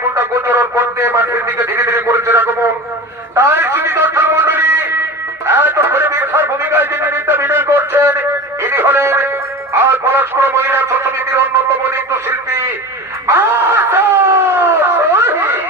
আগুনটা গোচরণ করতে মাটির দিকে ধীরে ধীরে করেছে আগমন। তাই শ্রী দর্শক মন্ডলী এতক্ষণে বিরসার ভূমিকায় যিনি নৃত্য বিনয় করছেন ইনি হলেন আর পলাশপুর মহিলা সমিতির অন্যতম নৃত্যশিল্পী আশা শহীদ।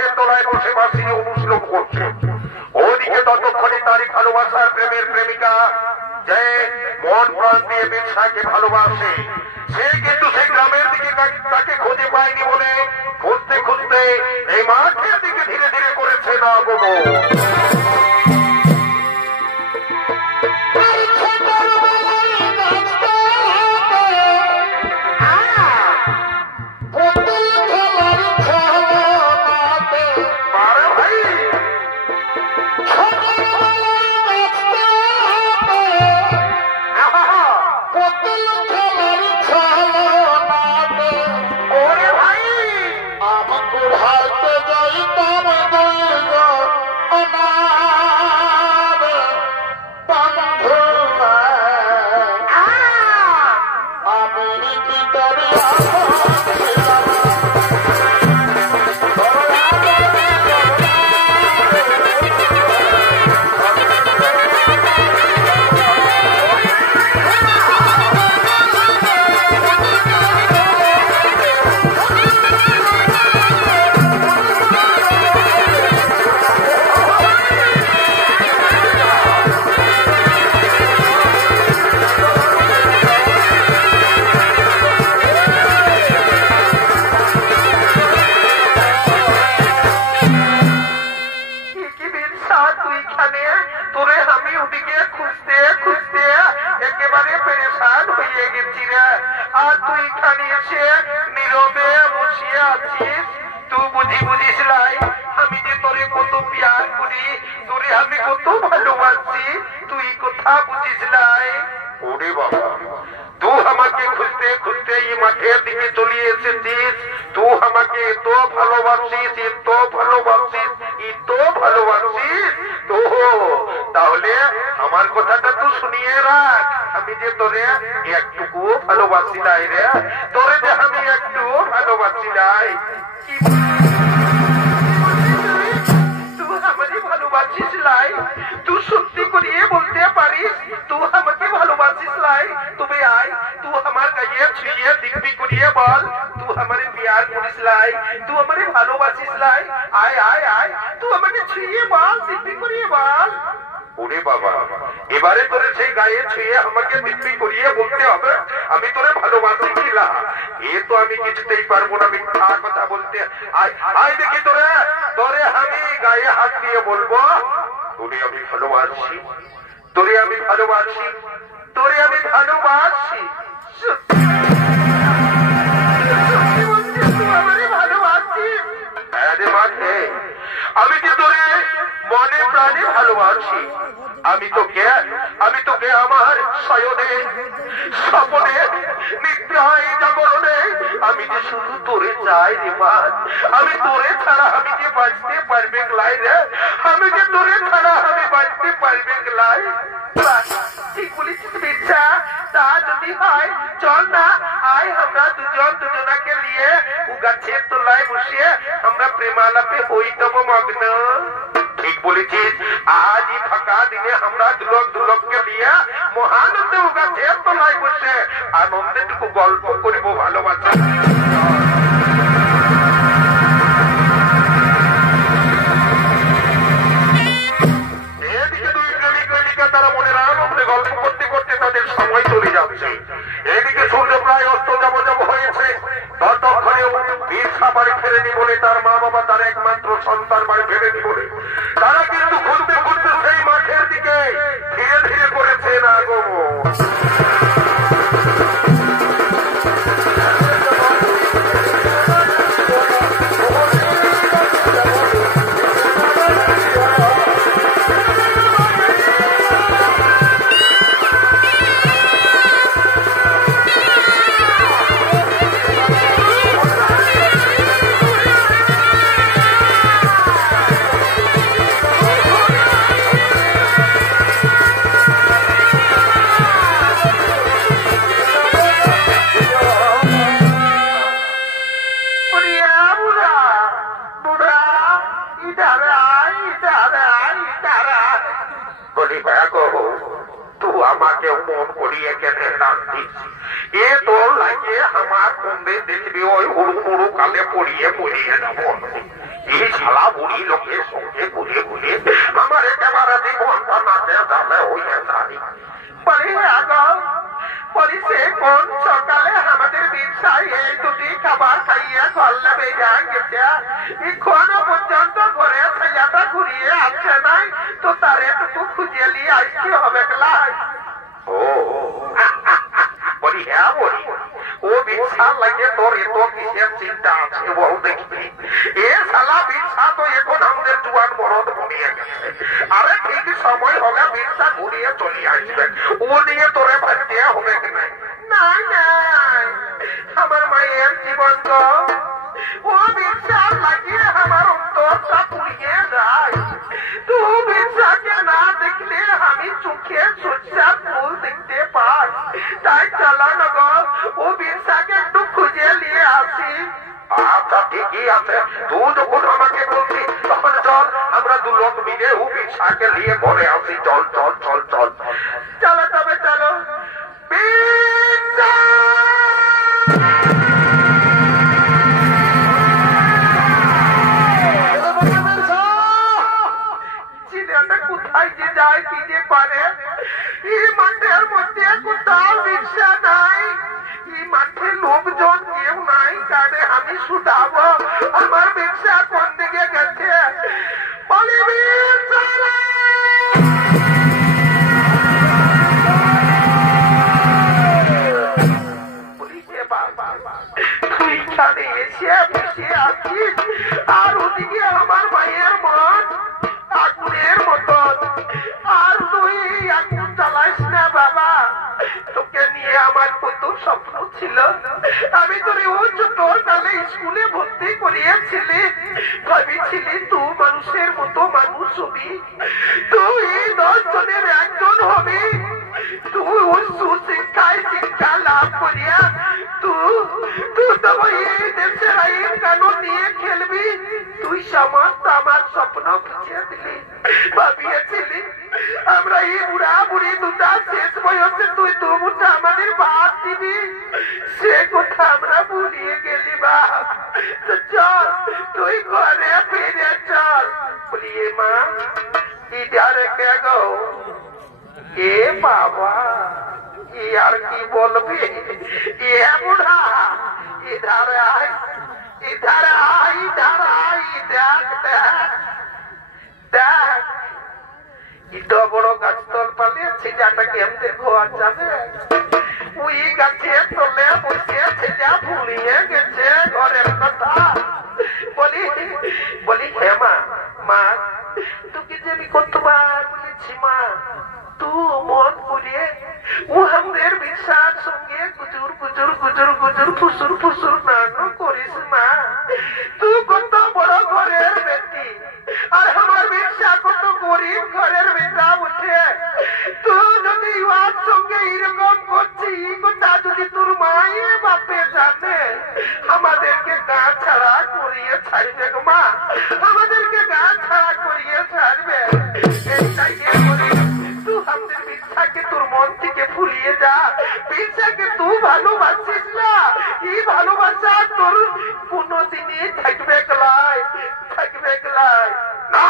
গাছের তলায় বসে বাঁশি অনুশীলন করছে। ওদিকে ততক্ষণে তারই ভালোবাসার প্রেমের প্রেমিকা যে মন প্রাণ দিয়ে বিরসাকে ভালোবাসে, সে কিন্তু সেই গ্রামের দিকে তাকে খুঁজে পায়নি বলে খুঁজতে খুঁজতে এই মাঠের দিকে ধীরে ধীরে করেছে না আগমন। तू আমাকে মন করিয়ে কেন রাখছিস এ তোর লাগে আমার কোনবে দেখবি ওই হুড়ু মুড়ু কালে পড়িয়ে পড়িয়ে যাব এই শালা বুড়ি লোকের সঙ্গে ঘুরে ঘুরে আমার একেবারে জীবনটা নাচে যাবে হয়ে যায় বলি আগো বলি সে কোন সকালে আমাদের বিছাই এই দুটি খাবার খাইয়া ঘরে বেজা গেছে এখনো পর্যন্ত ঘরে ছায়াটা ঘুরিয়ে আসছে নাই তো তার একটু খুঁজে নিয়ে আসতে হবে ক্লাস ও বলি হ্যাঁ বলি ও বিছা লাগে তোর এত কিসের চিন্তা আছে বল দেখবি এ শালা বিছা তো এখন আমাদের জুয়ান মরদ বনিয়ে গেছে আরে ঠিক সময় হবে বিছা ঘুরিয়ে চলে আসবে ও নিয়ে তোরে ভাবতে হবে কি নাই নাই নাই আমার মায়ের জীবন তো ও বিছা লাগিয়ে আমার অন্তরটা পুড়িয়ে যায় তু বিছাকে না দেখলে আমি চোখে সজ্জার ফুল দেখতে পাই তাই চলো নগর ও বিছাকে একটু খুঁজে নিয়ে আসি আচ্ছা ঠিকই আছে তুই যখন আমাকে বলছি তখন চল আমরা দু লোক মিলে ও বিছাকে নিয়ে ঘরে আসি চল চল চল চল চলো তবে চলো কোথায় যে যায় কি যে পারে এই মাঠের মধ্যে কোথাও রিক্সা নাই এই মাঠে লোকজন কেউ নাই কারণে আমি শুধাবো আমার রিক্সা কোন দিকে গেছে বলি তুই এখানে এসে বসে আছিস আর ওদিকে আমার মায়ের মন আগুনের মতন আর তুই আগুন জ্বালাইস না বাবা তোকে নিয়ে আমার কত স্বপ্ন ছিল আমি তোর ছোট কালে স্কুলে ভর্তি করিয়েছিলি ভাবিছিলি তুই মানুষের মতো মানুষ হবি তুই 10 জনের একজন হবি তুই ওই সুশিক্ষায় শিক্ষা লাভ করিয়া তুই তো এই দেশের আইন কানুন নিয়ে খেলবি তুই সমস্ত আমার স্বপ্ন পিছিয়ে দিলি ভাবিয়েছিলি আমরা এই বুড়া বুড়ি দুটা শেষ বয়সে তুই দু মুঠা আমাদের ভাত দিবি সে কথা আমরা ভুলিয়ে গেলি বাপ চল তুই ঘরে ফিরে চল বলিয়ে মা ইধারে কে গো এ বাবা আর কি বলবি এ বুড়া ইধার আয় ইধার আয় ইধার আয় দেখ দেখ দেখ ইটো বড় গাছ তল পালে ছিজাটাকে এমনি খোয়া যাবে ওই গাছের তলে বসে ছিজা ভুলিয়ে গেছে ঘরের কথা বলি বলি হে মা মা তোকে যে আমি কতবার বলেছি মা তুই মন বলিয়ে ও আমাদের বিশ্বাস সঙ্গে গুজুর গুজুর গুজুর গুজুর ফুসুর ফুসুর নানো করিস না তুই কত বড় ঘরের ব্যক্তি আর আমার বিশ্বাস কত গরিব ঘরের বেটা উঠে তুই যদি ওর সঙ্গে এরকম করছি কথা যদি তোর মায়ে বাপে জানে আমাদেরকে গা ছাড়া করিয়ে ছাড়বে গো মা আমাদেরকে গা ছাড়া করিয়ে ছাড়বে এইটাই বলি তুই আমাদের বিশ্বাসকে তোর মন থেকে ভুলিয়ে যা বিশ্বাসকে তুই ভালোবাসিস না এই ভালোবাসা তোর কোনদিনই থাকবে গেলাই থাকবে গেলাই না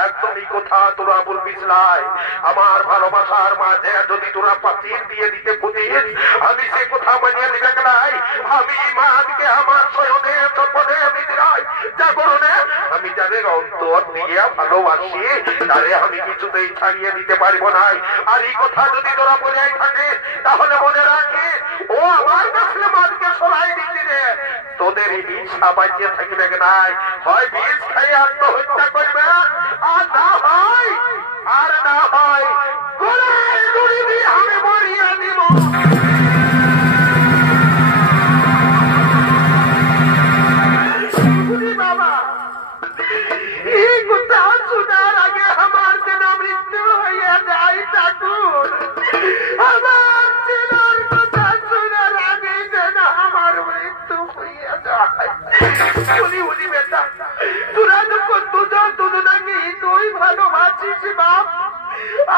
একদমই কথা তোরা বলবিস নাই আমার ভালোবাসার মাঝে যদি তোরা পাতিল দিয়ে দিতে খুঁজিস আমি সে কথা মানিয়ে নিবে নাই আমি মাকে আমার শয়নে চপনে আমি দিলাই জাগরণে আমি যাদের অন্তর দিয়ে ভালোবাসি তারে আমি কিছুতেই ছাড়িয়ে দিতে পারবো নাই আর এই কথা যদি তোরা বলে থাকে তাহলে মনে রাখি ও আমার কাছে মাকে সরাই দিচ্ছি রে তোদের এই ইচ্ছা বাঁচিয়ে থাকবে নাই হয় বীজ খাই আত্মহত্যা করবে আর না হয় গলায় দড়ি দিয়ে আমি মরিয়ে দিব বাবা এই কথা শোনার আগে আমার যেন মৃত্যু হয়ে যায় ঠাকুর আমার ছেলের কথা শোনার আগে যেন আমার মৃত্যু হয়ে যায় উনি বেটা তোরা যখন দুজনাকে তুই ভালোবাসিস বাপ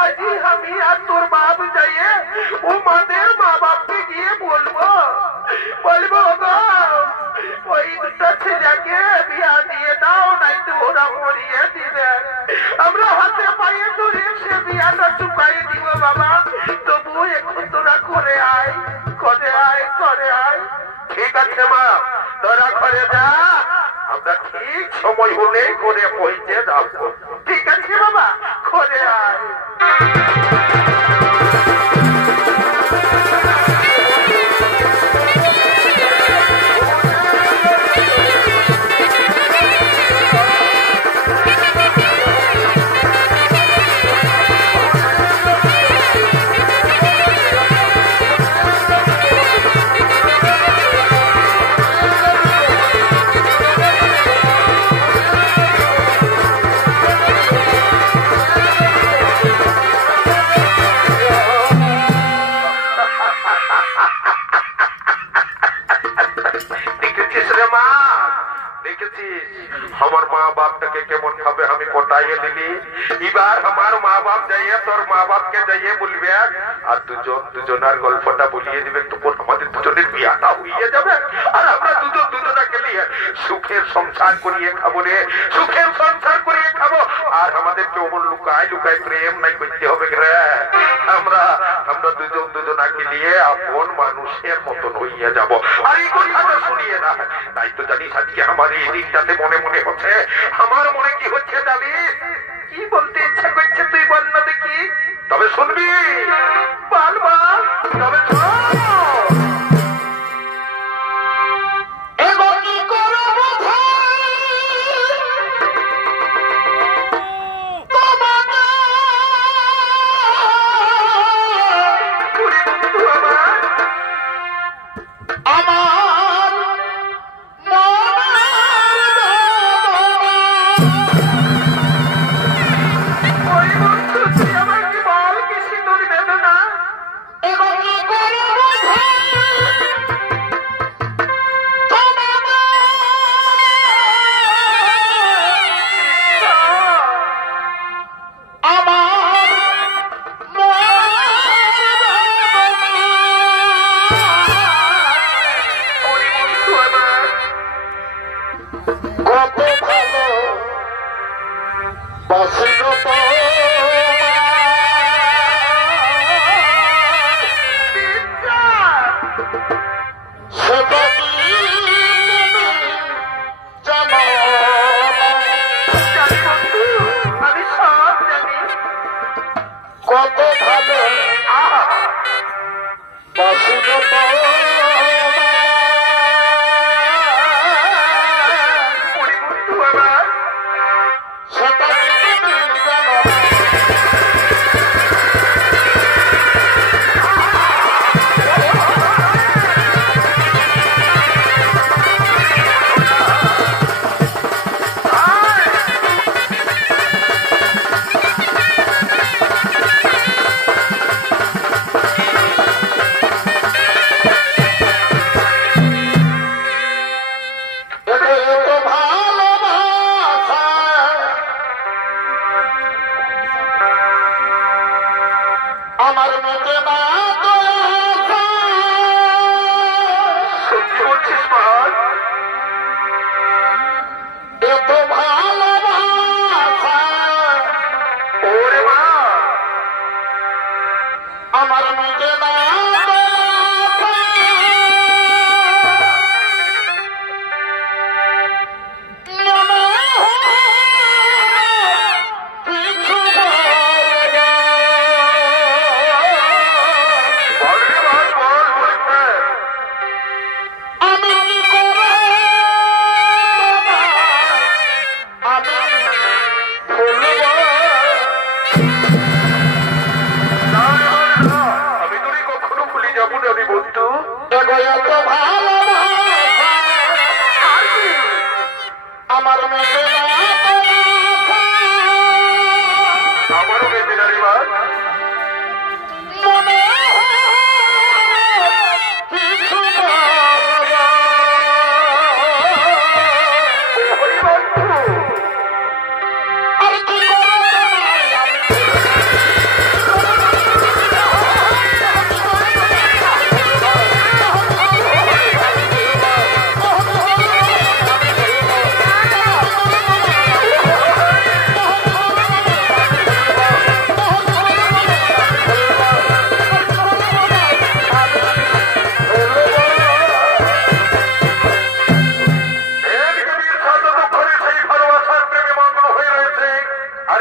আজি আমি আর তোর বাপ যাইয়ে উমাদের মা বাপকে গিয়ে বলবো গো ওই দুটো ছেলেকে বিয়া দিয়ে দাও, নাই তো ওরা মরিয়ে দিবে। আমরা হাতে পায়ে ধরে সে বিয়াটা চুকাই দিব বাবা। তবু এখন তোরা করে আয়, করে আয়, করে আয়। ঠিক আছে মা, তোরা ঘরে যা, আমরা ঠিক সময় হলে করে পৌঁছে যাবো। ঠিক আছে বাবা, ঘরে আয়। আমার মা বাপটাকে কেমন ভাবে আমি পটাইয়ে দিলি। এবার আমার মা বাপ যাইয়ে তোর মা বাপকে যাইয়ে বলবে আর দুজনার গল্পটা বলিয়ে দিবে, তখন আমাদের দুজনের বিয়াটা হইয়ে যাবে। আর আমরা দুজনাকে নিয়ে সুখের সংসার করিয়ে খাবো রে, সুখের সংসার করিয়ে খাবো। আর আমাদেরকে ওমন লুকায় লুকায় প্রেম নাই করতে হবে রে। আমরা দুজনাকে নিয়ে আপন মানুষের মতন হইয়া যাব। আর এই কথাটা শুনিয়ে না, তাই তো জানিস আজকে আমার এই দিনটাতে মনে মনে হচ্ছে। আমার মনে কি হচ্ছে জানিস? কি বলতে ইচ্ছা করছে তুই বল না দেখি। তবে শুনবি, বল বল, তবে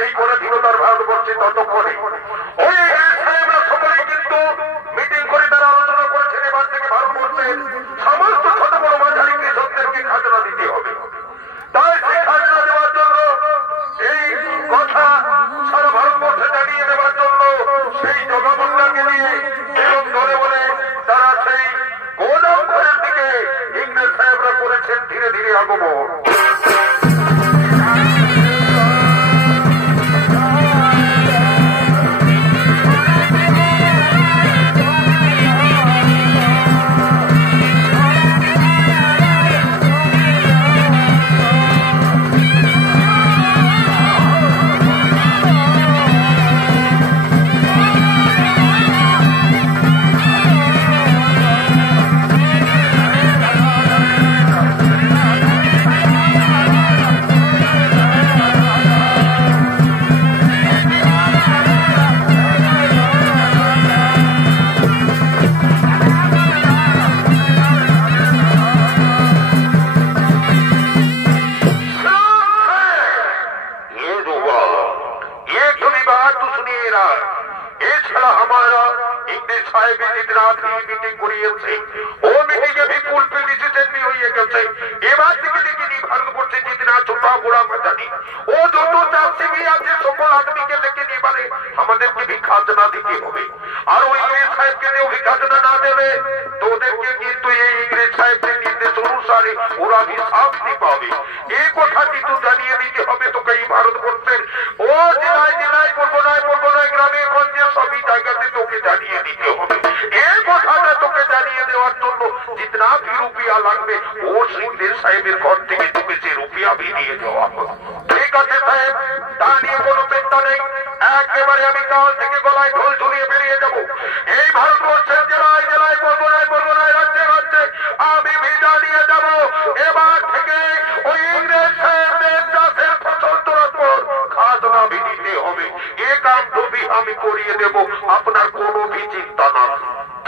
এই পরাধীনতার ভারতবর্ষে ততক্ষণে ওই সাহেবরা সকলেই কিন্তু মিটিং করে তারা আলোচনা করেছেন এবার থেকে ভারতবর্ষের সমস্ত ছোট বড় মাঝারি কৃষকদেরকে খাজনা দিতে হবে। তাই সেই খাজনা দেওয়ার জন্য এই কথা সারা ভারতবর্ষে জানিয়ে দেওয়ার জন্য সেই জগামুন্ডাকে নিয়ে এবং ধরে বলে তারা সেই গোদাম ঘরের দিকে ইংরেজ সাহেবরা করেছেন ধীরে ধীরে আগমন। আমাদেরকে भी খাজনা দিতে হবে। আর ওই ইংরেজ সাহেবকে কেউ भी খাজনা না দেবে তো ওদেরকে কিন্তু এই ইংরেজ সাহেবের নির্দেশ অনুসারে ওরা भी শাস্তি পাবে। এই কথাটি তো জানিয়ে দিতে হবে তোকে এই ভারতবর্ষের ও জেলায় জেলায় পূর্বনায় গ্রামে গঞ্জে সবই জায়গাতে তোকে জানিয়ে দিতে হবে। এই কথাটা তোকে জানিয়ে দেওয়ার জন্য जितना भी रुपया লাগবে ও ইংরেজ সাহেবের ঘর থেকে তোকে যে রুপিয়া भी দিয়ে দেওয়া হবে। ঠিক আছে সাহেব, তা নিয়ে কোনো চিন্তা নেই। একেবারে আমি কাল থেকে গলায় ঢোল ঝুলিয়ে বেরিয়ে যাব। এই ভারতবর্ষের জেলায় জেলায় পূর্বনায় রাজ্যে রাজ্যে আমি ভিজা নিয়ে যাব। এবার থেকে ওই ইংরেজ সাহেবদের চাষের ফসল তোলার পর খাজনা भी দিতে হবে। এ কাম তো भी আমি করিয়ে দেব, আপনার কোনো भी চিন্তা না।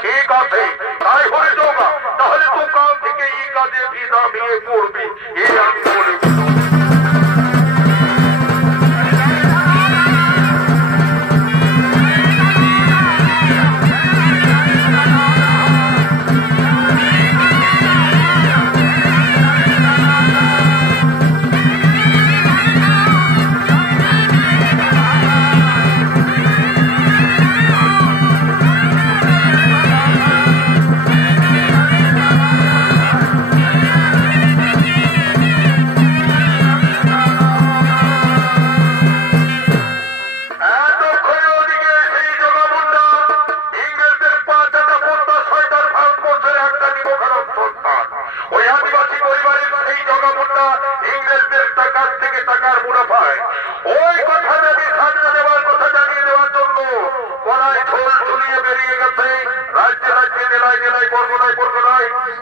ঠিক আছে, তাই হয়ে যাওগা। তাহলে তো কাল থেকে এই কাজে भी নামিয়ে পড়বি, এ আমি বলে দিল।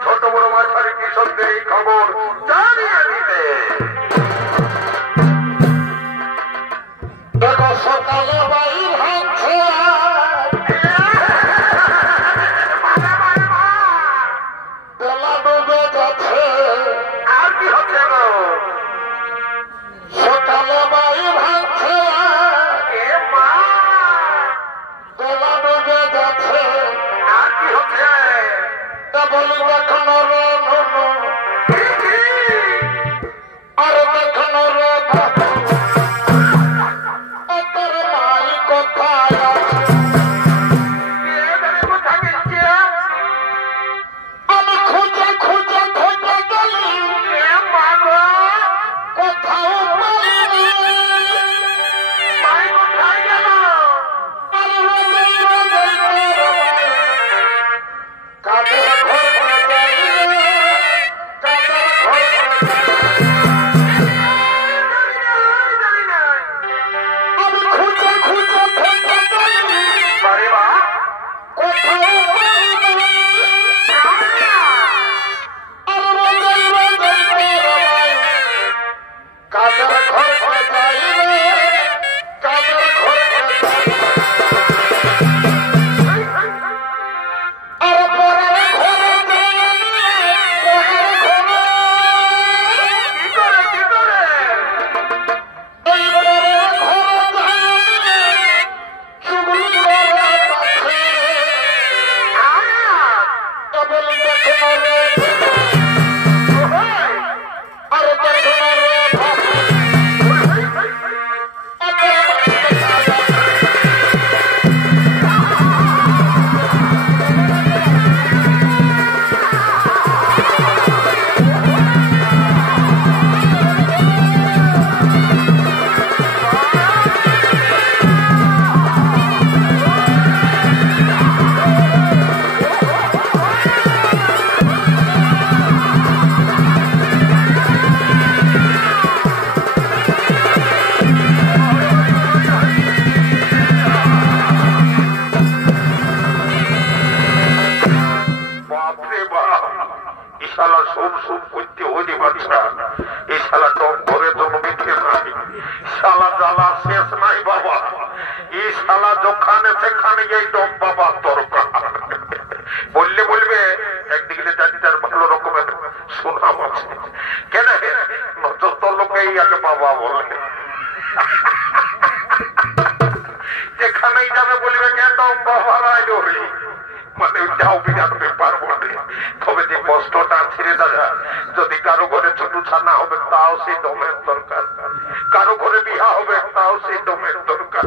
ছোট বড় মাঝারি কৃষকদের এই খবর জানিয়ে দিতে দেখো সকালে বাইর হচ্ছে বেলা ডুবে যাচ্ছে। আর কি হচ্ছে গো? সকালে বাইর হচ্ছে বেলা ডুবে যাচ্ছে। আর কি হচ্ছে? বলি দেখানো রে নুনু আর দেখানো রে তোর মাই কোথায় আমি খুঁজে খুঁজে খুঁজে গেলি কোথাও পাইনি। মাই কোথায় গেল? কাদের ঘর শালা জ্বালা শেষ নাই বাবা, এই শালা যেখানে সেখানে এই দম বাবা দরকার। বললে বলবে একদিকে চারটার ভালো রকমের সুনাম আছে, কেন যত লোকে ইয়াকে বাবা বলে, যেখানেই যাবে বলবে কেন বাবা রায় ওরে, মানে যাও বিরাট ব্যাপার বলে। তবে যে কষ্টটা ছেড়ে দাদা, যদি কারো ঘরে ছোট ছানা হবে তাও সেই দমের দরকার, কারো ঘরে বিহা হবে তাও সেই দমের দরকার,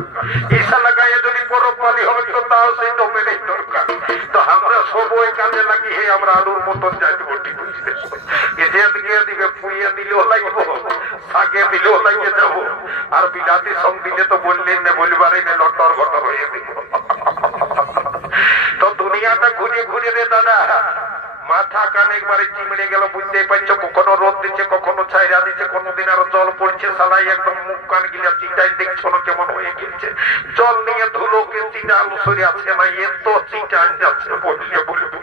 ঈশা লাগাইয়ে যদি পরপালি হবে তো তাও সেই দমেরই দরকার। তো আমরা সব ওই কাজে লাগিয়ে আমরা আলুর মতন যাইতে বটি বুঝতে গিয়ে দিবে, পুড়িয়ে দিলেও লাগবো, শাকে দিলেও লাগিয়ে যাবো, আর বিলাতি সং দিলে তো বললেন না, বলবারই না লটর ঘটর হয়ে দিব। তো দুনিয়াটা ঘুরে ঘুরে রে দাদা, মাথা কান একবারে চিমড়ে গেল, বুঝতেই পারছো। কখনো রোদ দিচ্ছে, কখনো ছাইরা দিচ্ছে, কোনোদিন আরো জল পড়ছে, সালাই একদম মুখ কান গিলা চিটাই দেখছো না কেমন হয়ে গেছে। জল নিয়ে ধুলোকে চিটা আলু সরে আছে না, এত চিটান যাচ্ছে বললে বলবে।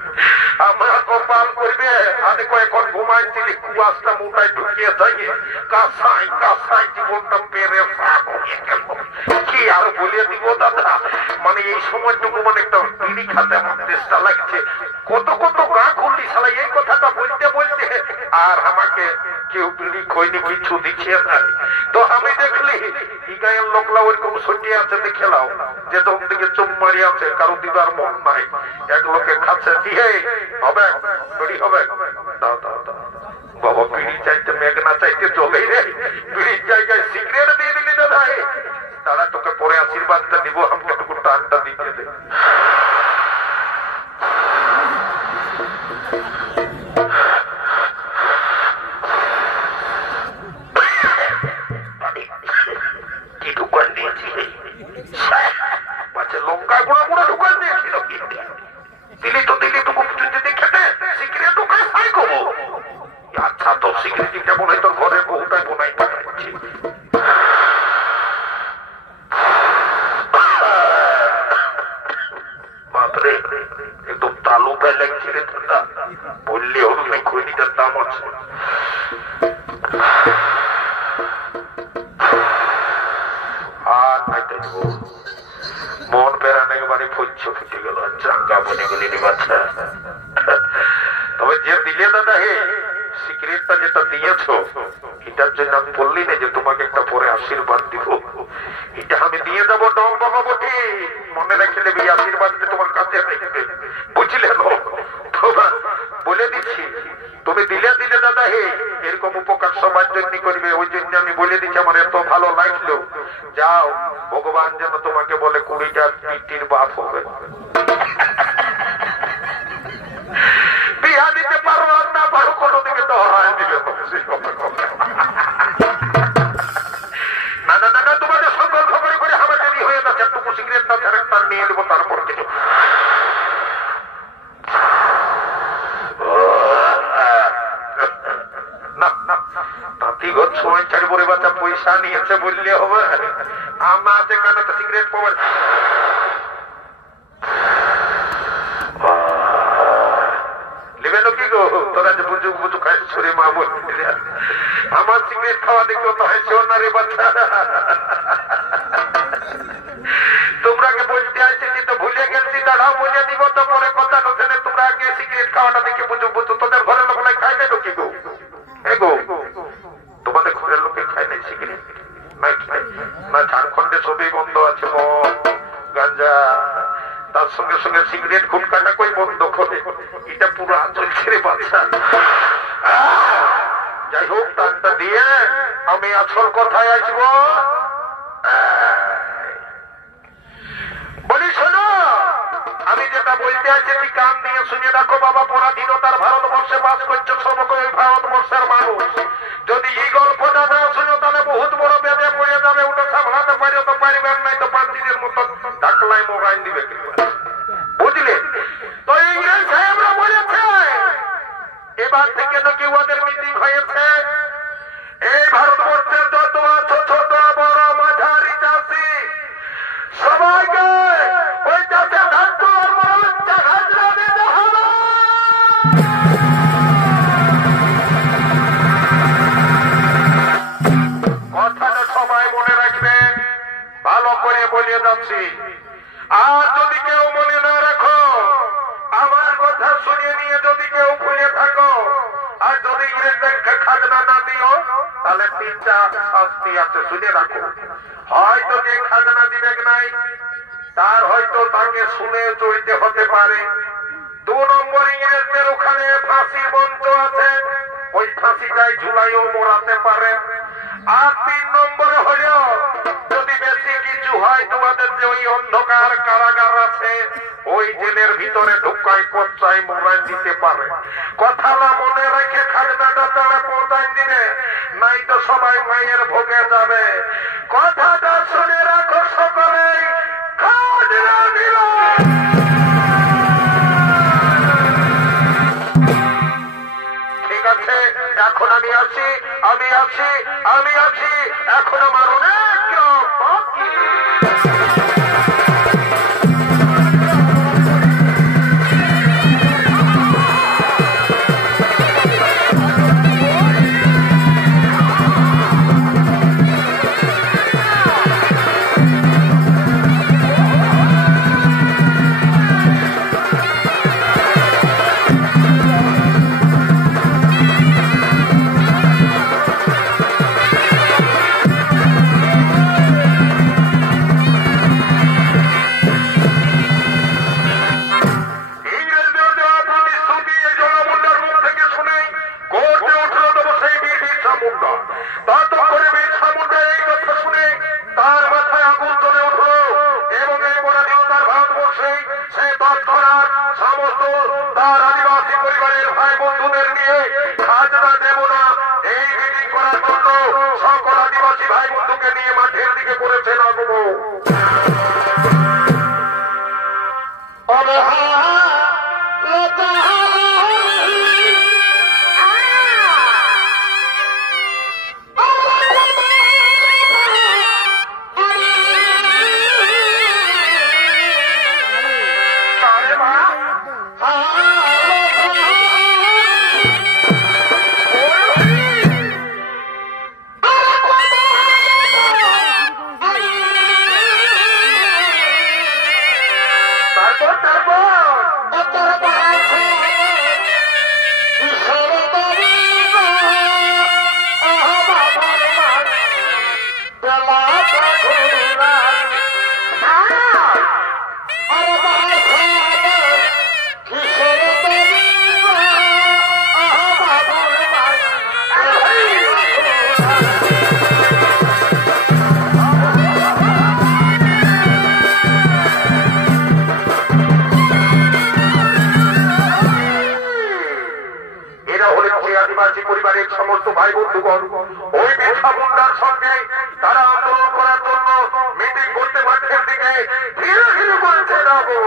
আমার কপাল করবে আরে কয়েকক্ষণ ঘুমাইছিলি, কুয়াশটা মুটায় ঢুকিয়ে যাইয়ে কাঁসাই কাঁসাই জীবনটা পেরে সাপ হয়ে গেল। কি আর বলে দিব দাদা, মানে এই সময়টুকু মানে একটা বিড়ি খাতে আমার চেষ্টা লাগছে। কত কত গা খুললি শালা এই কথাটা বলতে বলতে, আর আমাকে কেউ বিড়ি খইনি কিছু দিচ্ছে না। তো আমি দেখলি এই গায়ের লোকলা ওইরকম সটিয়ে আছে, দেখেলাম যে তোর দিকে চুম মারি আছে, কারো দিবার মন নাই, এক লোকে খাচ্ছে। দিয়ে হবে বিড়ি হবে, দাও দাও দাও বাবা, বিড়ি চাইতে মেঘ না চাইতে চলেই রে, বিড়ির জায়গায় সিগারেট দিয়ে দিলি দাদা। দাদা তোকে পরে আশীর্বাদটা দিব, আমাকে টুকু টানটা দিতে দে। কি দোকান দিয়েছি লঙ্কা গুঁড়া গুঁড়া দোকান দিয়েছিল, দিলি তো দিলি টুকু যদি খেতে সিগারেট দোকানে খাই করবো। আচ্ছা তো সিগারেটটা মনে হয় তোর ঘরে বহুটাই বোনাই পাঠাচ্ছি। বাপরে একদম তালু গায়ে লাগছে রে দাদা, বললে হলো না খৈনিটার দাম আছে। আর নাইতে মন পেরান একেবারে ফুচ্ছ ফুটে গেল, চাঙ্গা বনে গেলি রে বাচ্চা। তবে যে দিলে দাদা হে সিগারেটটা যেটা দিয়েছ, এটার জন্য আমি বললি না যে তোমাকে একটা পরে আশীর্বাদ দিব, এটা আমি দিয়ে দেবো দম বাবা বটে। মনে রাখলে এই আশীর্বাদটা তোমার কাছে বুঝলে বলে দিচ্ছি, তুমি দিলে দিলে দাদা হে এরকম উপকার সবার জন্য করবে, ওই জন্য আমি বলে দিচ্ছি। আমার এত ভালো লাগলো, যাও ভগবান যেন তোমাকে বলে 20টা পিটির বাপ হবে। বিয়া দিতে পারো আর না পারো, কোনো দিকে তো হরাই দিলে না না না না, তোমাদের সকল খবরে করে আমার দেরি হয়ে যাচ্ছে। একটু সিগারেটটা ছেড়ে নিয়ে নেবো, তারপর কিছু সময় চারি পরে বাচ্চা পয়সা নিয়েছে বললে হবে। আমার যেখানে তো সিগারেট পাওয়ার নেবেন কি গো, তোরা যে বুঝু বুঝু খাই ছড়ে মা বললি আমার সিগারেট খাওয়া দেখো তো হাসিও না রে বাচ্চা। তোমরাকে বলতে আসছি তো ভুলে গেছি, দাঁড়াও বলে দিব তো পরে কথা নতুন। তোমরা আগে সিগারেট খাওয়াটা দেখে বুঝু বুঝু, তোদের ঘরের লোক খাই না কি গো? এ গো তোমাদের ঘরের লোকে খায় নাই সিগারেট না? ঝাড়খণ্ডে সবই বন্ধ আছে, মদ গাঞ্জা, তার সঙ্গে সঙ্গে সিগারেট গুটখাটা কই বন্ধ করে, এটা পুরো চলছে রে বাচ্চা। যাই হোক, টানটা দিয়ে আমি আসল কথায় আসবো। বলি শোনো, আমি যেটা বলতে আছি তুই কান দিয়ে শুনে রাখো বাবা। পরাধীনতার ভারতবর্ষে বাস করছে সবকে ওই ভারতবর্ষের মানুষ। যদি এই গল্পটা না শুনো তাহলে বহুত বড় বেদে পড়ে যাবে, ওটা সামলাতে পারে তো পারিবেন নাই তো 5 দিনের মতো ঢাকলাই মোবাইল দিবে, বুঝলে? তো ইংরেজ সাহেবরা বলেছে এবার থেকে নাকি ওদের মিটিং হয়েছে, এই ভারতবর্ষের যত আছো ছোট বড় মাঝারি চাষি সবাইকে ওই চাষে ধাত্র হাজরা দিতে হবে। কথাটা সবাই মনে রাখবে। বলে যাচ্ছি। আর যদি কেউ মনে না রাখো, আমার কথা শুনে নিয়ে যদি কেউ ভুলে থাকো, আর যদি ইংরেজদেরকে খাজনা না দিও, তাহলে 3টা শাস্তি আছে, শুনে রাখো। হয়তো যে খাজনা দিবে নাই তার হয়তো তাকে শুনে চলতে হতে পারে। 2 নম্বর, ইংরেজদের ওখানে ফাঁসির মঞ্চ আছে, ওই ফাঁসিটাই ঝুলাইও মরাতে পারে। আর 3 নম্বরে হল যদি বেশি কিছু হয়, তোমাদের যে ওই অন্ধকার কারাগার আছে, ওই জেলের ভিতরে ঢুকাই পচাই মোড়াই দিতে পারে। কথাটা মনে রেখে খাজনাটা তারা পৌঁছাই দিবে, নাই তো সবাই মায়ের ভোগে যাবে। কথাটা শুনে রাখো সকলেই, খাজনা দিল। ঠিক আছে, এখন আমি আছি। এখন আমার অনেক বাকি। সমস্ত ভাই বন্ধুগণ ওই বিরসা মুন্ডার সঙ্গে তারা আন্দোলন করার জন্য মিটিং করতে মাঠের দিকে ধীরে ধীরে করছে যাবো।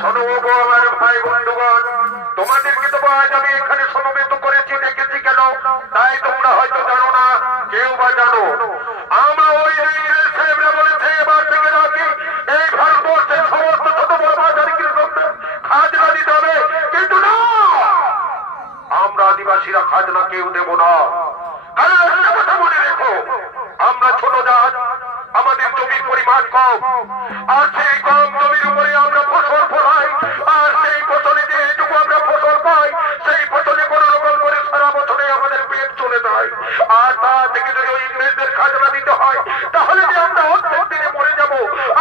শোনো গো আমার ভাই বন্ধুগণ, তোমাদেরকে তো আজ আমি এখানে সমবেত করেছি দেখেছি কেন, তাই তোমরা হয়তো জানো না, কেউ বা জানো। আমরা ওই ইংরেজ সাহেবরা বলেছে এবার থেকে নাকি এই ভারতবর্ষের সমস্ত ছোট বড় বাজারে কৃষকদের খাজনা দিতে হবে, কিন্তু না, আমরা আদিবাসীরা খাজনা কেউ দেব না। কারণ একটা কথা মনে রেখো, আমরা ছোট জাত, আমাদের জমির পরিমাণ কম, আর সেই কম জমির উপরে আমরা ফসল ফলাই, আর সেই ফসলে যেটুকু আমরা ফসল পাই সেই ফসলে কোন রকম করে সারা বছরে আমাদের পেট চলে যায়। আর তা থেকে যদি ইংরেজদের খাজনা দিতে হয় তাহলে যে আমরা অর্ধেক দিনে মরে যাব,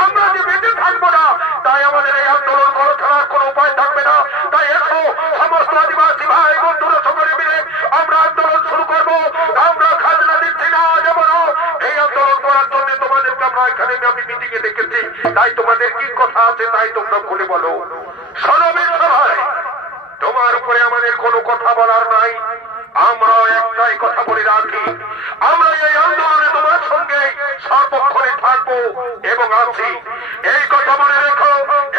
আমরা যে বেঁচে থাকবো না। তাই আমাদের এই আন্দোলন করা ছাড়ার কোন উপায় থাকবে না। তাই এসো সমস্ত আদিবাসী ভাই বন্ধুরা সকলে মিলে আমরা আন্দোলন শুরু করবো। আমরা খাজনা দিচ্ছি না, যাব না। এই আন্দোলন করার জন্য তোমাদেরকে আমরা এখানে আমি মিটিং এ দেখেছি, তাই তোমাদের কি কথা আছে তাই তোমরা খুলে বলো। সনবের সভায় তোমার উপরে আমাদের কোনো কথা বলার নাই, আমরাও একটাই কথা বলে রাখি, আমরা এই আন্দোলনে তোমার সঙ্গে সর্বক্ষণে থাকবো এবং আছি। এই কথা মনে রেখো,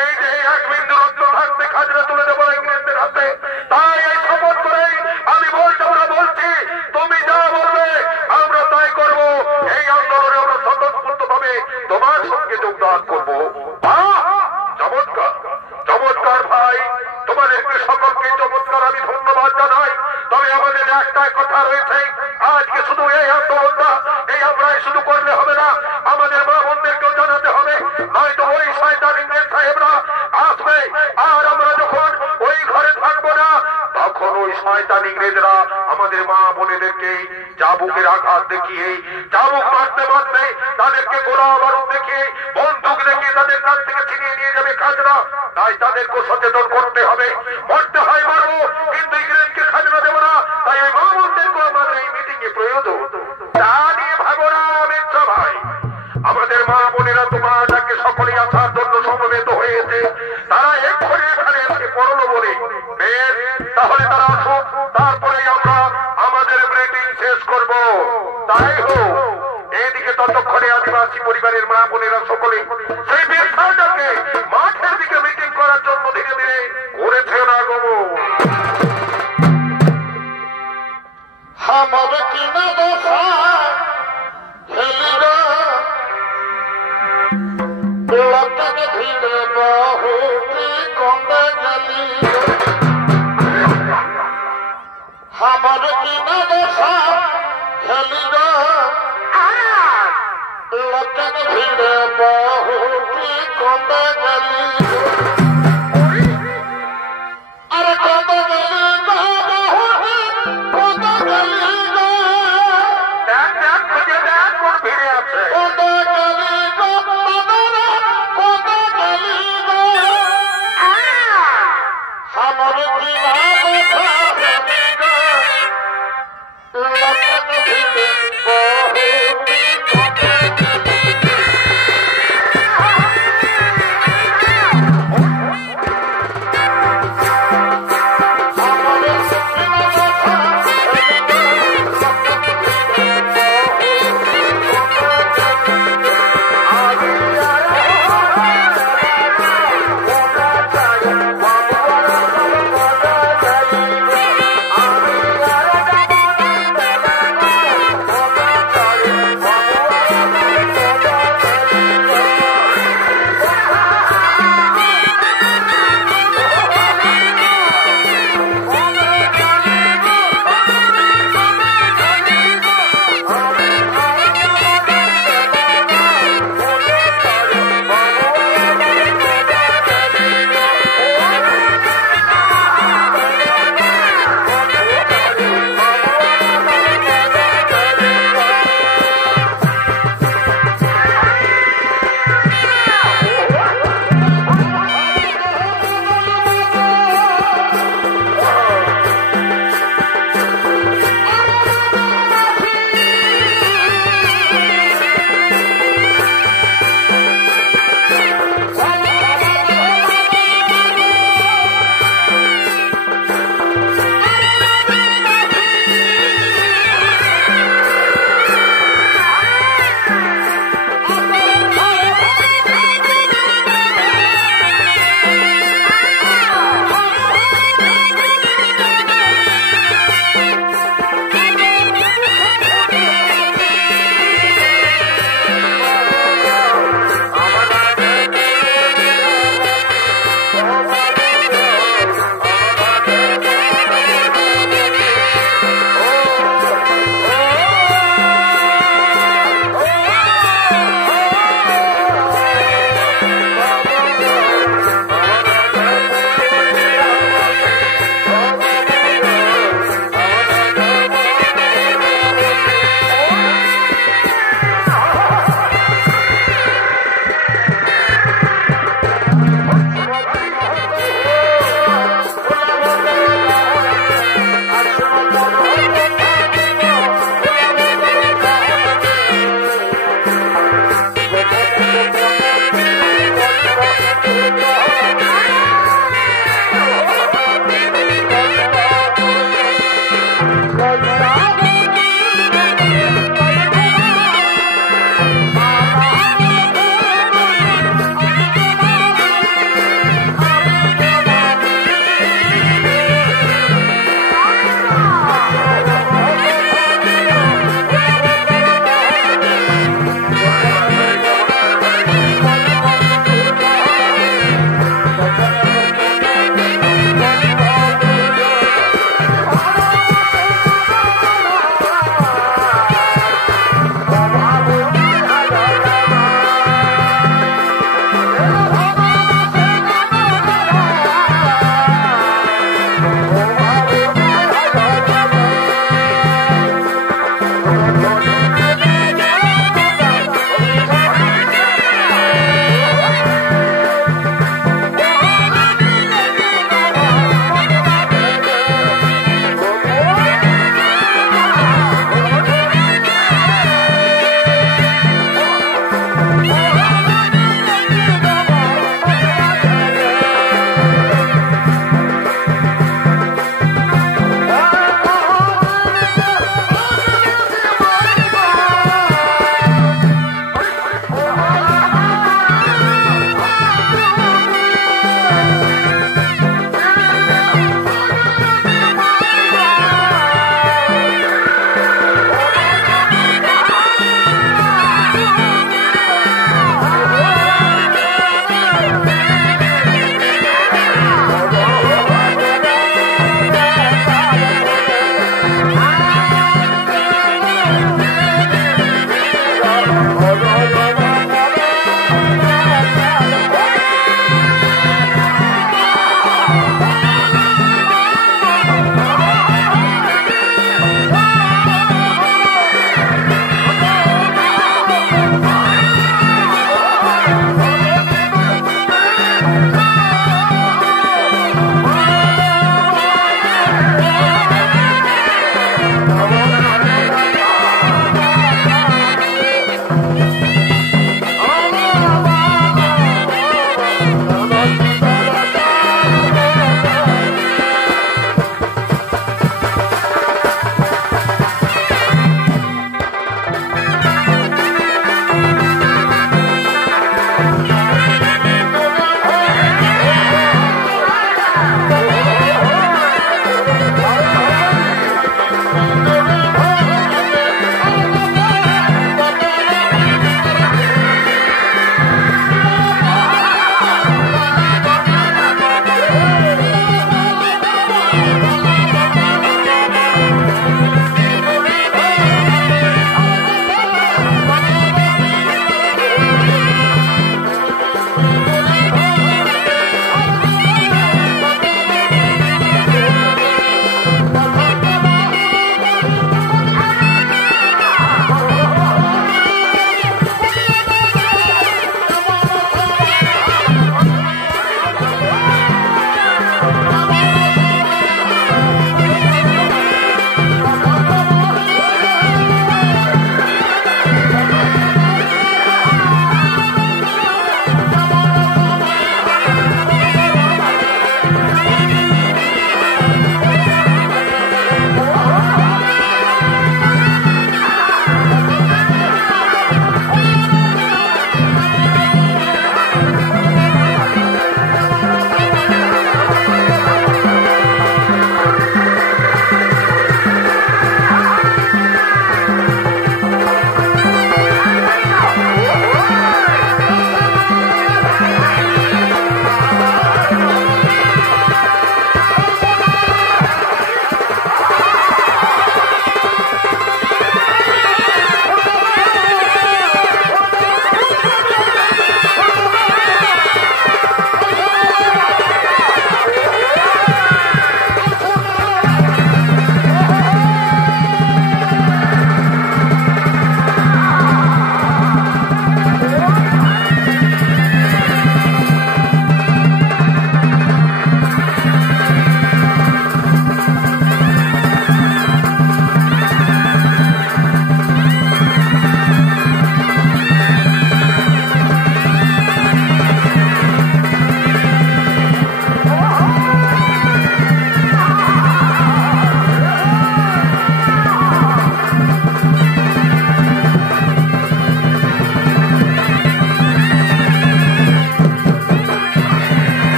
এই যে এক বিন্দু রক্ত থাকতে খাজনা তুলে দেবো ইংরেজদের হাতে। তাই এই শপথ করেই আমি বলছি, আমরা বলছি তুমি যা বলবে আমরা তাই করবো। এই আন্দোলনে আমরা স্বতঃস্ফূর্ত ভাবে তোমার সঙ্গে যোগদান করবো। চমৎকার চমৎকার ভাই, তোমাদেরকে সকলকে চমৎকার আমি ধন্যবাদ জানাই। তবে আমাদের একটাই কথা রয়েছে, আজকে শুধু এই আন্দোলনটা এই আমরাই শুধু করলে হবে না, আমাদের মা বোনদেরকেও জানাতে হবে, নয়তো ওই শয়তান ইংরেজ সাহেবরা আসবে। আর আমরা যখন ওই ঘরে থাকবো না তখন ওই শয়তান ইংরেজরা আমাদের মা বোনেদেরকে চাবুকের আঘাত দেখিয়ে, চাবুক মারতে মারতে তাদেরকে গোলা বারুদ দেখিয়ে, বন্দুক দেখিয়ে তাদের কাছ থেকে ছিনিয়ে নিয়ে যাবে খাজনা। তাই তাদেরকে সচেতন করতে হবে, মরতে হয় মারবো কিন্তু ইংরেজকে খাজনা দেবো না। তাই এই মা বোনদেরকে আমাদের এই মিটিং এ প্রয়োজন। তা নিয়ে ভাবো না মিত্র ভাই, আমাদের মা বোনেরা তোমাকে সকলেই আসার জন্য সমবেত হয়েছে, তারা এক্ষুনি এখানে এসে পড়লো বলে বেশ, তাহলে তারা আসুক, তারপরেই আমরা আমাদের মিটিং শেষ করব। তাই হোক, এইদিকে ততক্ষণে আদিবাসী পরিবারের মা বোনেরা সকলে সেই বিস্তারটাকে মাঠের দিকে মিটিং করার জন্য ধীরে ধীরে করেছে না গো। আমার কিনা দশা হেলিরা লটকে ধীরে বহুটি কমে গেলি, আমার কিনা দশা হেলিরা লটকে ধীরে বহুটি কমে গেলি, আরে কমে গেলি কমে গেলি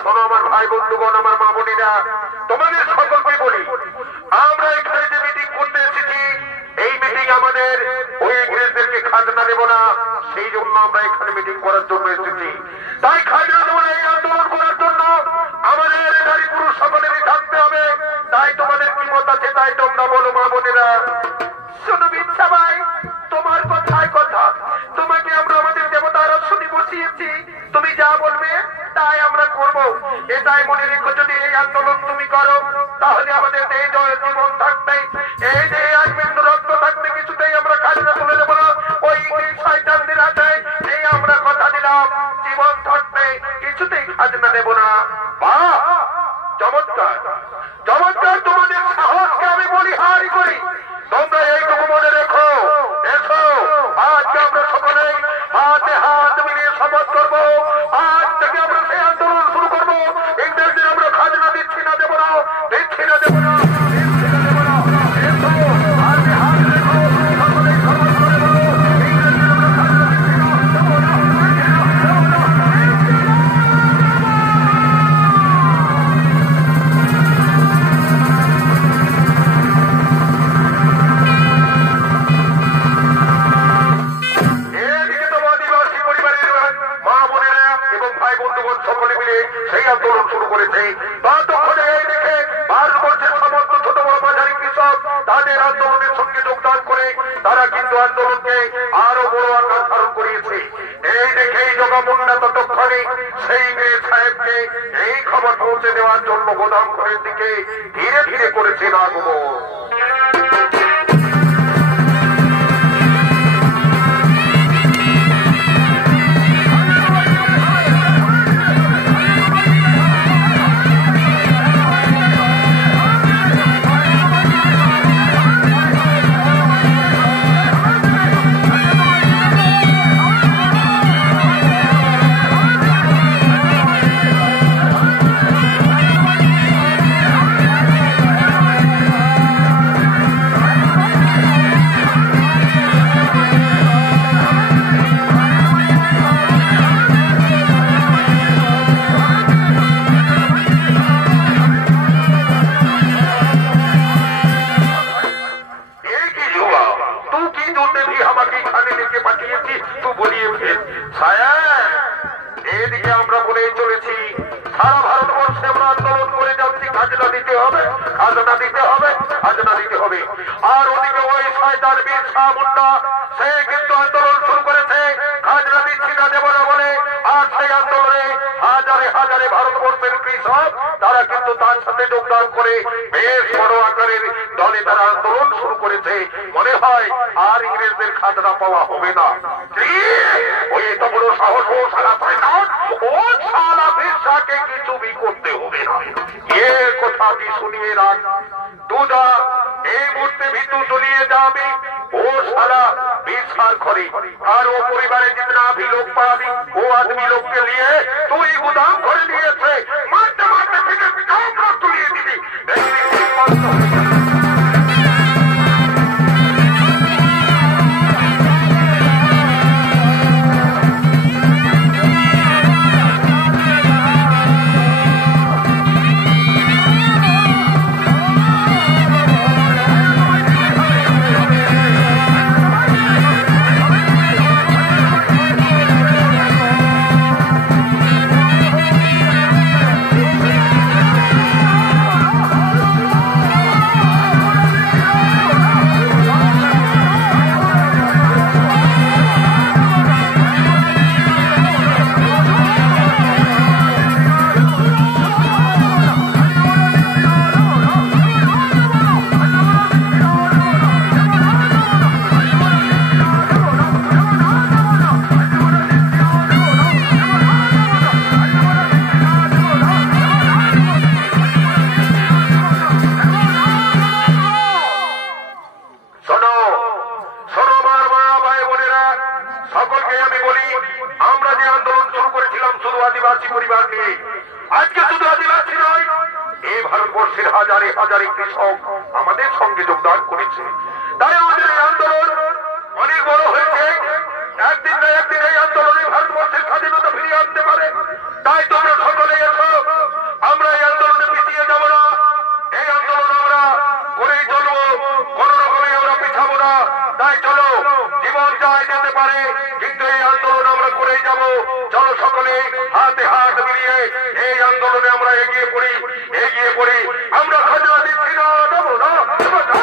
শোনো আমার ভাই বন্ধুগণ, আমার মা বোনেরা, তোমাদের সকলকে বলি, আমরা এখানে যে মিটিং করতে এসেছি, এই মিটিং আমাদের ওই ইংরেজদেরকে খাজনা দেব না, সেই জন্য আমরা এখানে মিটিং করার জন্য এসেছি। তাই খাজনা দেব না, এই আন্দোলন করার জন্য আমাদের নারী পুরুষ সকলেরই থাকতে হবে। তাই তোমাদের কি মত আছে তাই তোমরা বলো মা বোনেরা। শোনো বিচ্ছা ভাই, তোমার কথায় কথা, তোমাকে আমরা আমাদের দেবতার আসনে বসিয়েছি, তুমি যা বলবে তাই আমরা করব। এটাই মনে রেখো, যদি এই আন্দোলন তুমি করো তাহলে আমাদের এই জয়ের জীবন থাকবে, এই যে এক বিন্দু রক্ত থাকবে, কিছুতেই আমরা খাজনা তুলে দেবো না ওই ইংরেজ শয়তানদের হাতে। এই আমরা কথা দিলাম, জীবন থাকবে, কিছুতেই খাজনা দেব না। বাহ, চমৎকার চমৎকার, তোমাদের সাহসকে আমি বলিহারি করি। তোমরা এইটুকু মনে রেখো, এসো আজকে আমরা সকলেই হাতে হাত মিলিয়ে শপথ করবো, আজ থেকে আমরা সেই আন্দোলন শুরু করবো। ইংরেজদের আমরা খাজনা দিচ্ছি না, দেবো না, দিচ্ছি না, দেবো না, দিচ্ছি না, দেবো না। এসো হাতে হাত রেখো, সকলেই শপথ করে বলো, ইংরেজদের আমরা খাজনা দিচ্ছি না, দেবো না, দিচ্ছি না, দেবো না, দিচ্ছি না। সকলে মিলে সেই আন্দোলন শুরু করেছে। ততক্ষণে এই দেখে ভারতবর্ষের সমস্ত ছোট বড় বাজারি কৃষক তাদের আন্দোলনের সঙ্গে যোগদান করে তারা কিন্তু আন্দোলনকে আরো বড় আকার ধারণ করিয়েছে। এই দেখেই জগমুন্ডা ততক্ষণে সেই মেয়ে সাহেবকে এই খবর পৌঁছে দেওয়ার জন্য গোদাম ঘরের দিকে ধীরে ধীরে করেছেন আগমন। আর ওদিকে ওই শয়তান বিরসা মুন্ডা সে কিন্তু আন্দোলন শুরু করেছে খাজনা দিচ্ছি না, দেব না বলে। আর সেই আন্দোলনে হাজারে হাজারে ভারতবর্ষের কৃষক তারা কিন্তু তার সাথে যোগদান করে বেশ বড় আকারের দলে তারা আন্দোলন শুরু করেছে। মনে হয় আর ইংরেজদের খাজনা পাওয়া হবে না। ওই এত বড় সাহস ও সারা শয়তান, ও সারা বিরসাকে কিছু বি করতে হবে না। এ কথাটি শুনিয়ে রাখ, দুদা এই মুহূর্তে ভিতু তলিয়ে যাবে ও সারা বিশার ঘরে। আর ও পরিবারে जितना भी लोग पाबी वो आदमी लोग के लिए तू ही गोदाम घरे दिएছে, मारते मारते फिटे पिटाओ तुलिए दिबी। হাজারে কৃষক আমাদের সঙ্গে যোগদান করেছে। তাই আমাদের এই আন্দোলন অনেক বড় হয়েছে। একদিন না একদিন এই আন্দোলনে ভারতবর্ষের স্বাধীনতা ফিরিয়ে আনতে পারে। তাই তোমরা সকলে এসো, আমরা এই আন্দোলনে পিছিয়ে যাব না। এই আন্দোলন আমরা করেই চলবো, কোন রকমে আমরা পিছাবো না। তাই চলো, জীবন যায় যেতে পারে, কিন্তু এই আন্দোলন আমরা করেই যাব। চলো সকলে হাতে হাত মিলিয়ে এই আন্দোলনে আমরা এগিয়ে পড়ি, এগিয়ে পড়ি। আমরা খাজনা দিচ্ছি না, দেবো না, দেবো না।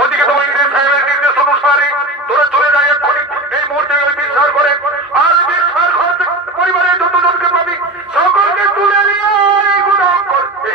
ওদিকে তোমার ইংরেজ সাহেবের নির্দেশ অনুসারে তোরা চলে যায় এক্ষুনি, এই মুহূর্তে ওই বিচার করে। আর বিচার পরিবারের যতজনকে পাবি সকলকে তুলে নিয়ে এইগুলো করতে।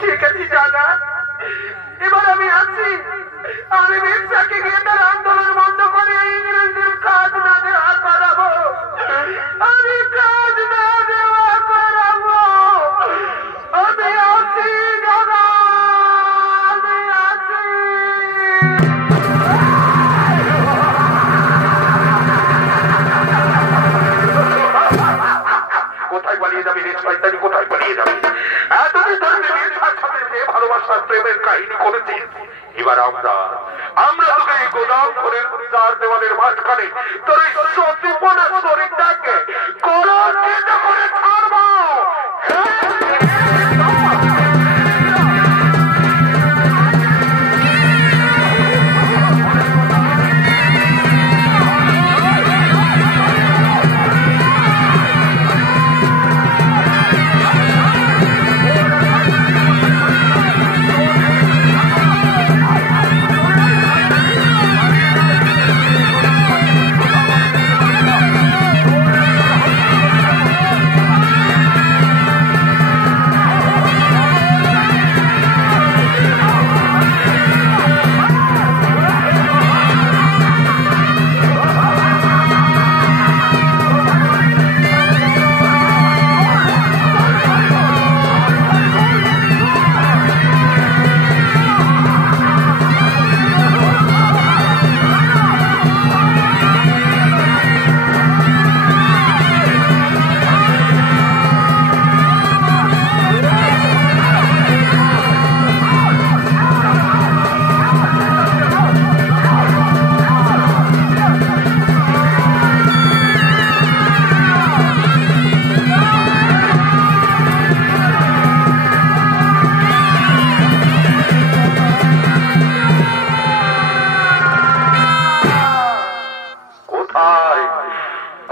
ঠিক আছে দাদা, এবার আমি আছি, আমি মির্জাকে গিয়ে তার আন্দোলন বন্ধ করে ইংরেজদের কাজ না দেওয়া করাবো, আমি কাজ না দেওয়া করাবো। আমি আছি দাদা, আমি আছি। কোথায় পালিয়ে যাবি রে শয়তানি, কোথায় পালিয়ে যাবি? এতদিন ধরে মির্জার সাথে যে ভালোবাসার প্রেমের কাহিনী করেছিস, এবার আমরা তোকে এই গোদাম ঘরের চার দেওয়ালের মাঝখানে তোর এই সত্যিপনা শরীরটাকে কলঙ্কিত করে ছাড়বো।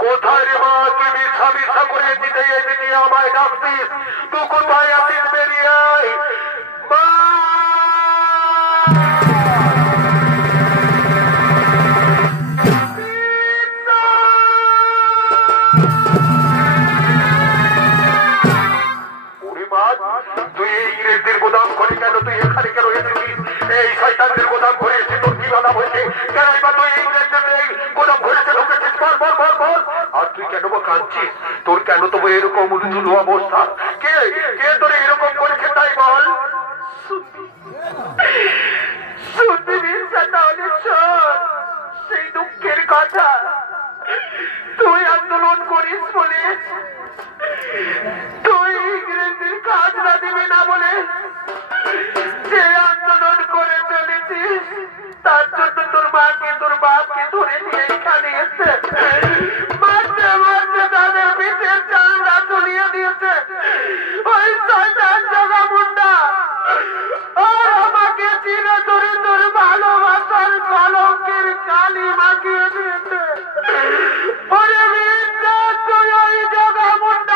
কোথায় রে মা, তুই মিছা মিছা করে দিতে এদিকে আমায় ডাকতিস, তুই কোথায় আছিস? বেরিয়ে আয় মা। তুই এই ইংরেজদের গোদাম ঘরে কেন, তুই এখানে কেন এসেছিস? এই শয়তানদের গোদাম ঘরে এসে তোর কি বাধা হয়েছে? কেন এবার তুই ইংরেজদের এই গোদাম ঘরেতে ঢুকেছিস? বল বল বল বল। আর তুই কেন বা কাঁদছিস? তোর কেন তবু এরকম উলুঝুলু অবস্থা? কে কে তোর এরকম করেছে তাই বল। সেই দুঃখের কথা তুই আন্দোলন করিস বলে, তুই ইংরেজদের কাজ না দিবি না বলে যে আন্দোলন করে চলেছিস, তার জন্য তোর মাকে তোর বাপকে ধরে নিয়ে এখানে এসে মারতে মারতে তাদের পিঠের চামড়া তুলিয়ে দিয়েছে ওই শয়তান জগা মুন্ডা। আর আমাকে চিনে ধরে তোর ভালোবাসার কলঙ্কের কালি মাখিয়ে দিয়েছে। ওরে মির্জা, তুই ওই জগা মুন্ডা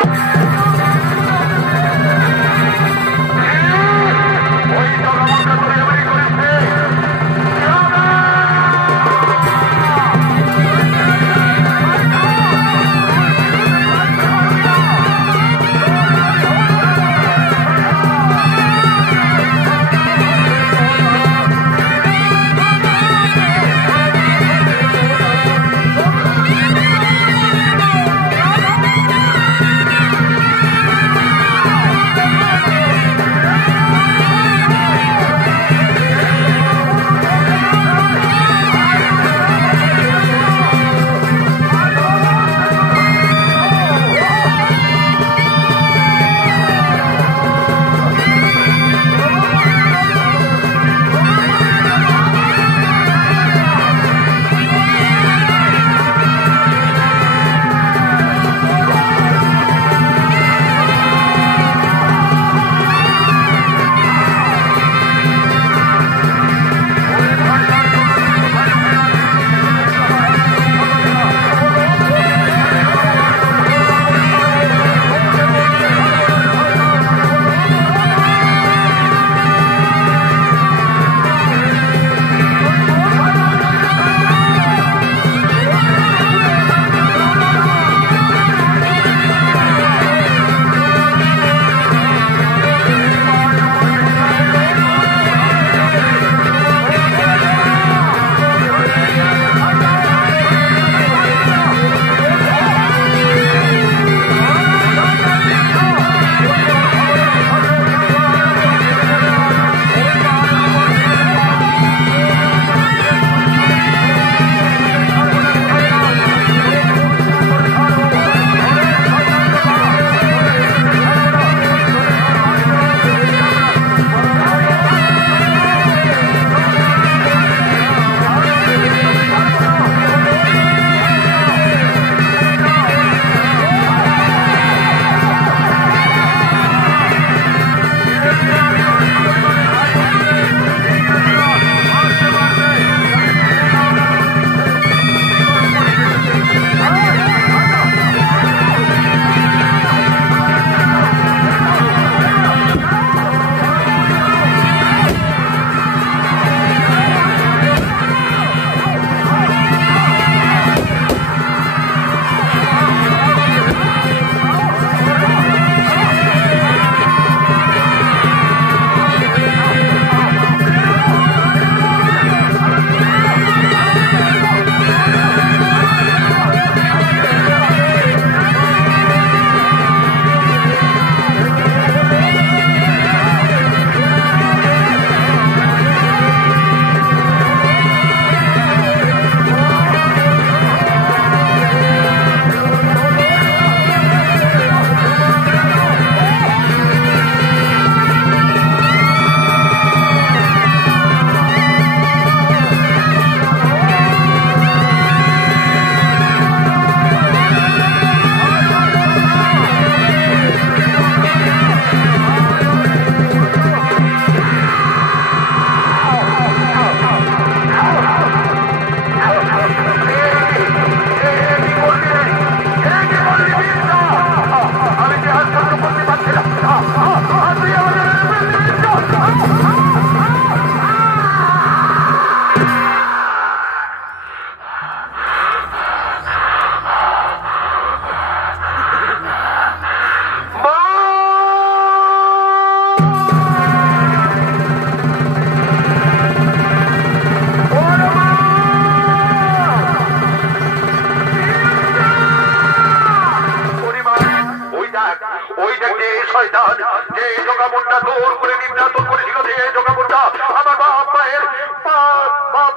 শয়তান যে জগামুন্ডা দূর করে নির্যাতন করেছিল, যে জগামুন্ডা আমার বাপ মায়ের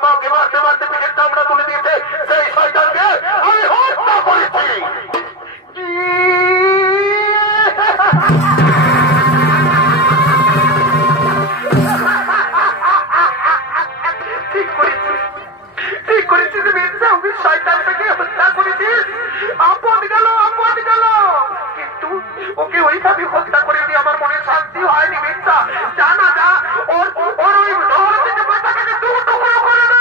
মাকে মারতে মারতে পিঠের চামড়া তুলে দিয়েছে, সেই শয়তানকে আমি হত্যা করেছি। ঠিক করেছিস মির্জা, আমি শয়তানটাকে হত্যা করেছিস। আপদ গেল, আপদ গেল, কিন্তু ওকে ওইভাবে হত্যা করে দিয়ে আমার মনে শান্তি হয়নি মির্জা। জানা যা ওর ওই ঢোল থেকে পাতাটাকে দু টুকরো করে দে।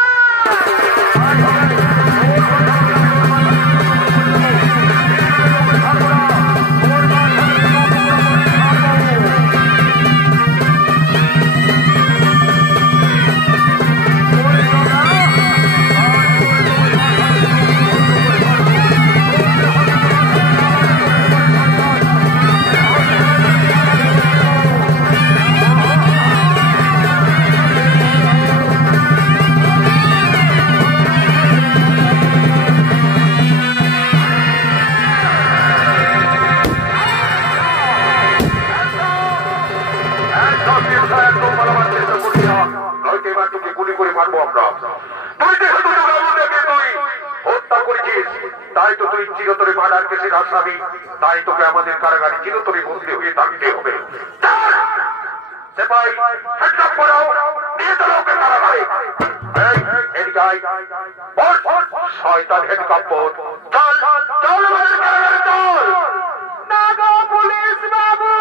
তাই তোকে আমাদের কারাগারে চিরতরে বন্দী হয়ে থাকতে হবে। শয়তান হেড কাপড় চল চল আমাদের কারাগারে চল। না গো পুলিশ বাবু,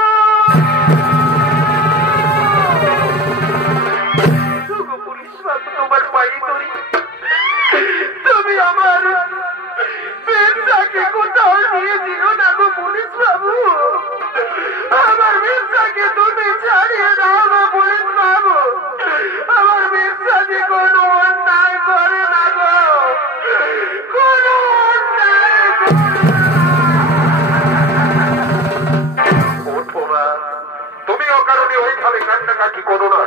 পুলিশ বাবু তোমার পায়ে ধরি, তুমি আমার মির্জাকে কোথাও নিয়ে দিও না গো পুলিশ বাবু। আমার মির্জাকে তুমি ছাড়িয়ে দাও গো পুলিশ বাবু। আমার মির্জা যে কোনো অন্যায় করে না গো, কোনো অন্যায় তুমি অকারণে ওইভাবে কান্নাকাটি করো না।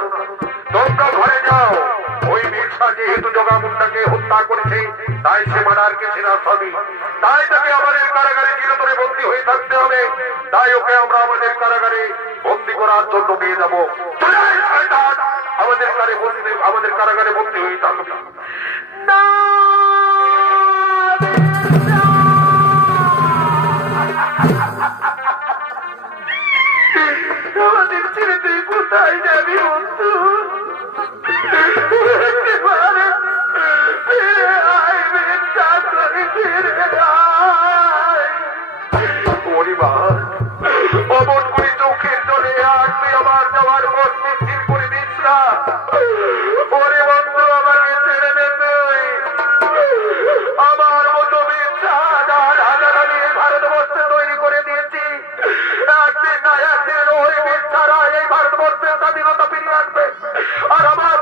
তোমরা ঘরে যাও। ওই মির্জা যেহেতু জগামুন্ডাকে হত্যা করেছে, তাই সে মার্ডার কেসের আসামি, তাই তাকে আমাদের কারাগারে চিরতরে বন্দী হয়ে থাকতে হবে। তাই ওকে আমরা আমাদের কারাগারে বন্দী করার জন্য নিয়ে যাবো। আমাদের কারাগারে বন্দী হয়ে থাকবে না। আমাদের ছেড়ে তুই কোথায় যাবি বন্ধু? অমন করে চোখের জলে আর তুই আমার যাওয়ার পর স্থির করে দিস না। ওরে বন্ধু আমাকে ছেড়ে দে তুই। আমার মতো মিথ্যা হাজার হাজার আমি ভারতবর্ষে তৈরি করে দিয়েছি। একদিন না একদিন ওই মিথ্যারা এই ভারতবর্ষের স্বাধীনতা ফিরিয়ে আসবে। আর আমার